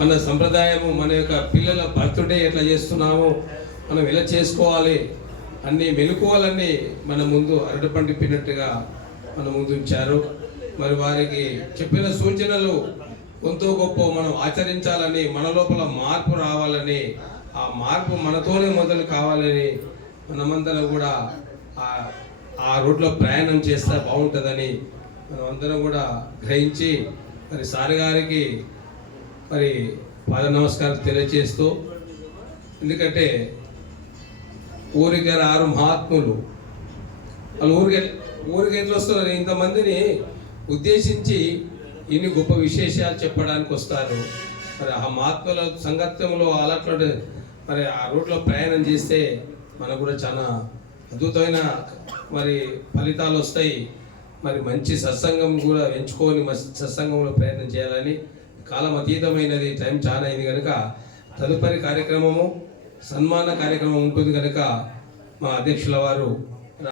మన సంప్రదాయము, మన యొక్క పిల్లల బర్త్డే ఎట్లా చేస్తున్నామో మనం ఎలా చేసుకోవాలి అన్ని మెలకువలన్నీ మన ముందు అరటిపండు పిన్నట్టుగా మన ముందు ఉంచారు. మరి వారికి చెప్పిన సూచనలు కొంత గొప్ప మనం ఆచరించాలని, మన లోపల మార్పు రావాలని, ఆ మార్పు మనతోనే మొదలు కావాలని మనమందరం కూడా ఆ రోడ్లో ప్రయాణం చేస్తే బాగుంటుందని మనమందరం కూడా గ్రహించి మరి సార్ గారికి మరి పాద నమస్కారం తెలియజేస్తూ, ఎందుకంటే ఊరికి రారు మహాత్ములు, వాళ్ళు ఊరికి ఎట్లా వస్తున్నారు, ఇంతమందిని ఉద్దేశించి ఇన్ని గొప్ప విశేషాలు చెప్పడానికి వస్తారు. మరి ఆ మహాత్ముల సంగత్యంలో అలట్లో మరి ఆ రూట్లో ప్రయాణం చేస్తే మనకు కూడా చాలా అద్భుతమైన మరి ఫలితాలు వస్తాయి. మరి మంచి సత్సంగం కూడా ఎంచుకొని సత్సంగంలో ప్రయత్నం చేయాలని, కాలం అతీతమైనది, టైం చాలా అయింది కనుక తదుపరి కార్యక్రమము సన్మాన కార్యక్రమం ఉంటుంది కనుక మా అధ్యక్షుల వారు